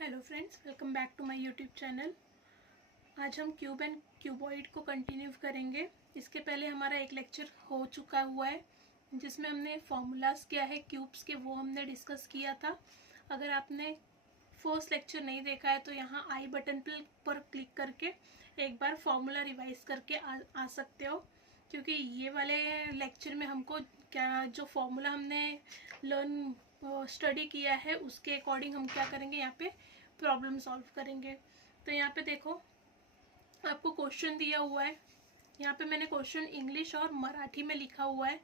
Hello friends, welcome back to my YouTube channel. आज हम cube and cuboid को continue करेंगे। इसके पहले हमारा एक लेक्चर हो चुका हुआ है जिसमें हमने फॉर्मूलाज क्या है क्यूब्स के वो हमने डिस्कस किया था। अगर आपने फर्स्ट लेक्चर नहीं देखा है तो यहाँ आई बटन पर क्लिक करके एक बार फॉर्मूला रिवाइज करके आ सकते हो, क्योंकि ये वाले लेक्चर में हमको क्या जो फॉर्मूला हमने लर्न स्टडी किया है उसके अकॉर्डिंग हम क्या करेंगे, यहाँ पे प्रॉब्लम सॉल्व करेंगे। तो यहाँ पे देखो आपको क्वेश्चन दिया हुआ है। यहाँ पे मैंने क्वेश्चन इंग्लिश और मराठी में लिखा हुआ है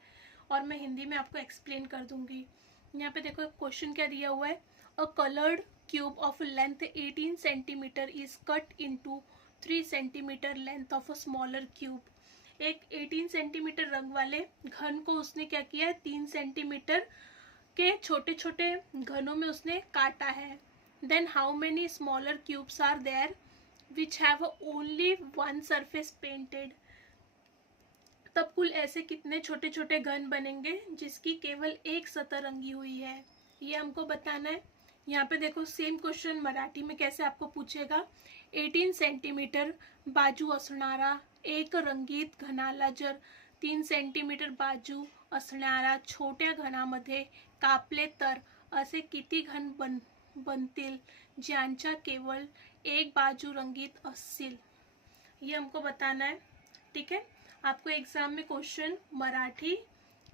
और मैं हिंदी में आपको एक्सप्लेन कर दूंगी। यहाँ पे देखो क्वेश्चन क्या दिया हुआ है। अ coloured cube of length 18 centimetre is cut into 3 centimetre length of a smaller cube. एक 18 सेंटीमीटर रंग वाले घन को उसने क्या किया है, 3 सेंटीमीटर के छोटे छोटे घनों में उसने काटा है। Then how many smaller cubes are there which have only one surface painted. तब कुल ऐसे कितने छोटे छोटे घन बनेंगे जिसकी केवल एक सतह रंगी हुई है, ये हमको बताना है। यहाँ पे देखो सेम क्वेश्चन मराठी में कैसे आपको पूछेगा। 18 सेंटीमीटर बाजू असणारा एक रंगीत घनाला जर 3 सेंटीमीटर बाजू असणाऱ्या छोट्या घनामध्ये कापले तर असे किती घन बनतील ज्यांच्या केवल एक बाजू रंगीत असतील, ये हमको बताना है। ठीक है, आपको एग्जाम में क्वेश्चन मराठी,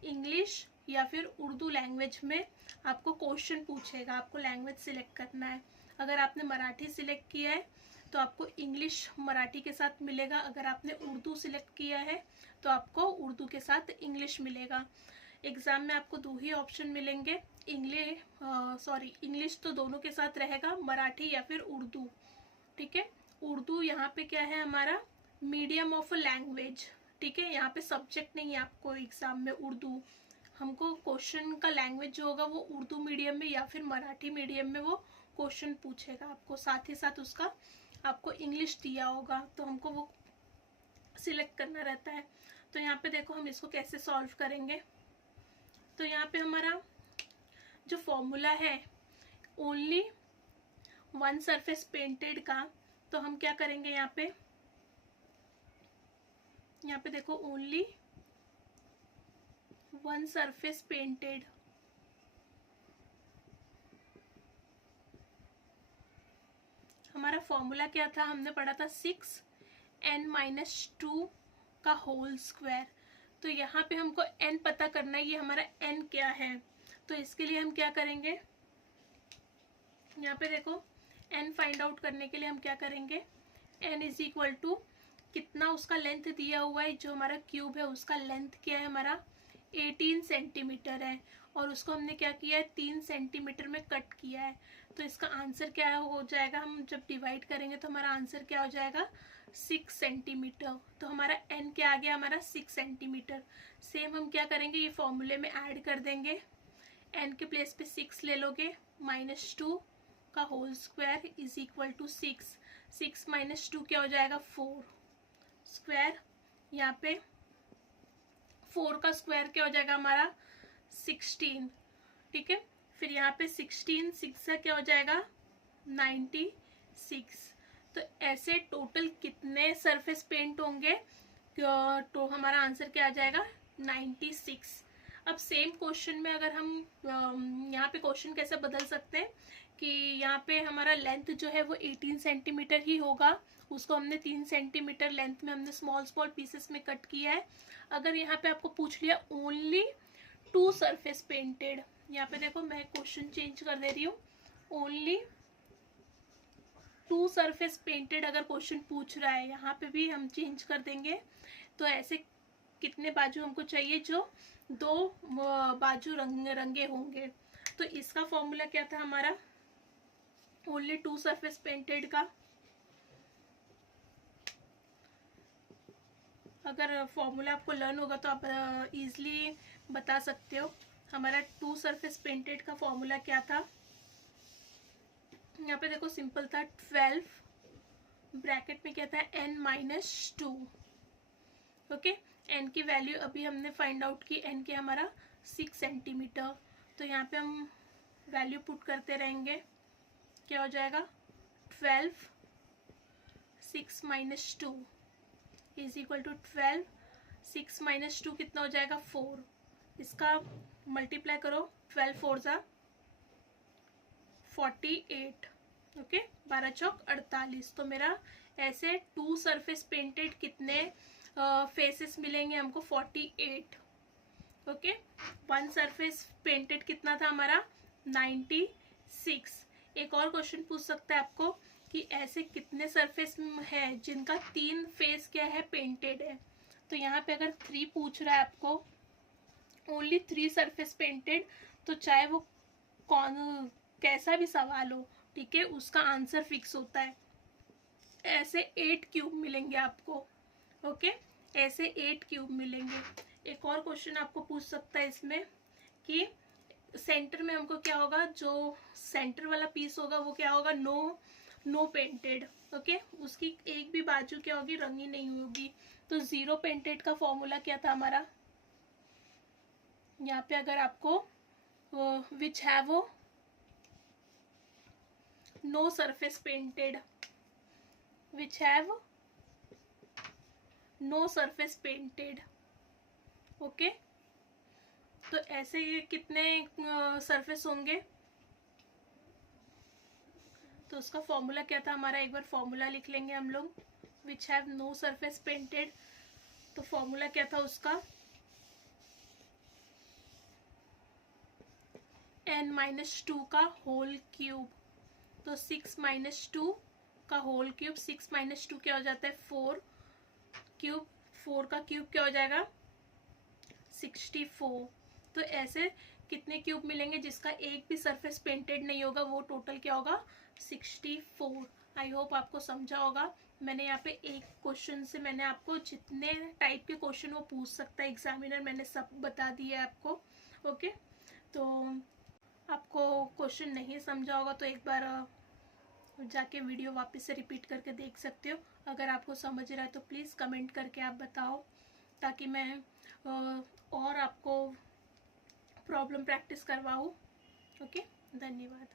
इंग्लिश या फिर उर्दू लैंग्वेज में आपको क्वेश्चन पूछेगा, आपको लैंग्वेज सिलेक्ट करना है। अगर आपने मराठी सिलेक्ट किया है तो आपको इंग्लिश मराठी के साथ मिलेगा, अगर आपने उर्दू सिलेक्ट किया है तो आपको उर्दू के साथ इंग्लिश मिलेगा। एग्जाम में आपको दो ही ऑप्शन मिलेंगे, इंग्लिश तो दोनों के साथ रहेगा, मराठी या फिर उर्दू। ठीक है, उर्दू यहाँ पे क्या है हमारा मीडियम ऑफ लैंग्वेज। ठीक है, यहाँ पे सब्जेक्ट नहीं है आपको एग्जाम में उर्दू। हमको क्वेश्चन का लैंग्वेज जो होगा वो उर्दू मीडियम में या फिर मराठी मीडियम में वो क्वेश्चन पूछेगा आपको, साथ ही साथ उसका आपको इंग्लिश दिया होगा, तो हमको वो सिलेक्ट करना रहता है। तो यहाँ पे देखो हम इसको कैसे सॉल्व करेंगे। तो यहाँ पे हमारा जो फॉर्मूला है ओनली वन सरफेस पेंटेड का, तो हम क्या करेंगे यहाँ पे देखो ओनली वन सरफेस पेंटेड। हमारा फॉर्मूला क्या था, हमने पढ़ा था 6n-2 का होल स्क्वायर। तो यहाँ पे हमको n पता करना है, ये हमारा n क्या है। तो इसके लिए हम क्या करेंगे, यहाँ पे देखो n फाइंड आउट करने के लिए हम क्या करेंगे, n इज इक्वल टू कितना उसका लेंथ दिया हुआ है, जो हमारा क्यूब है उसका लेंथ क्या है हमारा 18 सेंटीमीटर है और उसको हमने क्या किया है 3 सेंटीमीटर में कट किया है। तो इसका आंसर क्या हो जाएगा, हम जब डिवाइड करेंगे तो हमारा आंसर क्या हो जाएगा 6 सेंटीमीटर। तो हमारा n क्या आ गया हमारा 6 सेंटीमीटर। सेम हम क्या करेंगे, ये फॉर्मूले में ऐड कर देंगे, n के प्लेस पे 6 ले लोगे, -2 का whole square is equal to 6। 6 - 2 क्या हो जाएगा 4 स्क्वायर, यहाँ पे 4 का स्क्वायर क्या हो जाएगा हमारा 16। ठीक है, फिर यहाँ पे 16 6 से क्या हो जाएगा 96। तो ऐसे टोटल कितने सरफेस पेंट होंगे, तो हमारा आंसर क्या आ जाएगा 96। अब सेम क्वेश्चन में अगर हम यहाँ पे क्वेश्चन कैसे बदल सकते हैं कि यहाँ पे हमारा लेंथ जो है वो 18 सेंटीमीटर ही होगा, उसको हमने 3 सेंटीमीटर लेंथ में हमने स्मॉल पीसेस में कट किया है। अगर यहाँ पे आपको पूछ लिया ओनली 2 सरफेस पेंटेड, यहाँ पे देखो मैं क्वेश्चन चेंज कर दे रही हूँ, ओनली 2 सरफेस पेंटेड अगर क्वेश्चन पूछ रहा है, यहाँ पे भी हम चेंज कर देंगे। तो ऐसे कितने बाजू हमको चाहिए, जो 2 बाजू रंगे होंगे। तो इसका फॉर्मूला क्या था हमारा ओनली 2 सरफेस पेंटेड का। अगर फॉर्मूला आपको लर्न होगा तो आप इजीली बता सकते हो। हमारा 2 सरफेस पेंटेड का फॉर्मूला क्या था, यहाँ पे देखो सिंपल था, 12 ब्रैकेट में क्या था n-2। ओके, n की वैल्यू अभी हमने फाइंड आउट की, n की हमारा 6 सेंटीमीटर। तो यहाँ पे हम वैल्यू पुट करते रहेंगे, क्या हो जाएगा 12 6 minus 2 is equal to 12 6 minus 2 कितना हो जाएगा 4। इसका मल्टीप्लाई करो 12 4 ज़ा 48 ओके 12 चौक 48। तो मेरा ऐसे 2 सरफेस पेंटेड कितने फेसेस मिलेंगे हमको 48 ओके। 1 सरफेस पेंटेड कितना था हमारा 96। एक और क्वेश्चन पूछ सकता है आपको कि ऐसे कितने सरफेस है जिनका 3 फेस क्या है पेंटेड है। तो यहाँ पे अगर 3 पूछ रहा है आपको ओनली 3 सरफेस पेंटेड, तो चाहे वो कौन कैसा भी सवाल हो ठीक है उसका आंसर फिक्स होता है। ऐसे 8 क्यूब मिलेंगे आपको ओके, ऐसे 8 क्यूब मिलेंगे। एक और क्वेश्चन आपको पूछ सकता है इसमें कि सेंटर में हमको क्या होगा, जो सेंटर वाला पीस होगा वो क्या होगा नो पेंटेड ओके, उसकी एक भी बाजू क्या होगी रंगी नहीं होगी। तो 0 पेंटेड का फॉर्मूला क्या था हमारा, यहाँ पे अगर आपको which have no surface painted, which have no surface painted okay. तो ऐसे ये कितने सरफेस होंगे, तो उसका फॉर्मूला क्या था हमारा, एक बार फॉर्मूला लिख लेंगे हम लोग। Which have no surface painted, तो फॉर्मूला क्या था उसका n-2 का होल क्यूब। तो 6-2 का होल क्यूब, 6-2 क्या हो जाता है 4 क्यूब, 4 का क्यूब क्या हो जाएगा 64। तो ऐसे कितने क्यूब मिलेंगे जिसका एक भी सरफेस पेंटेड नहीं होगा, वो टोटल क्या होगा 64। आई होप आपको समझा होगा। मैंने यहाँ पे एक क्वेश्चन से मैंने आपको जितने टाइप के क्वेश्चन वो पूछ सकता है एग्जामिनर मैंने सब बता दिया आपको ओके। तो आपको क्वेश्चन नहीं समझा होगा तो एक बार जाके वीडियो वापस से रिपीट करके देख सकते हो। अगर आपको समझ रहा है तो प्लीज़ कमेंट करके आप बताओ, ताकि मैं और आपको प्रॉब्लम प्रैक्टिस करवाऊँ ओके। धन्यवाद।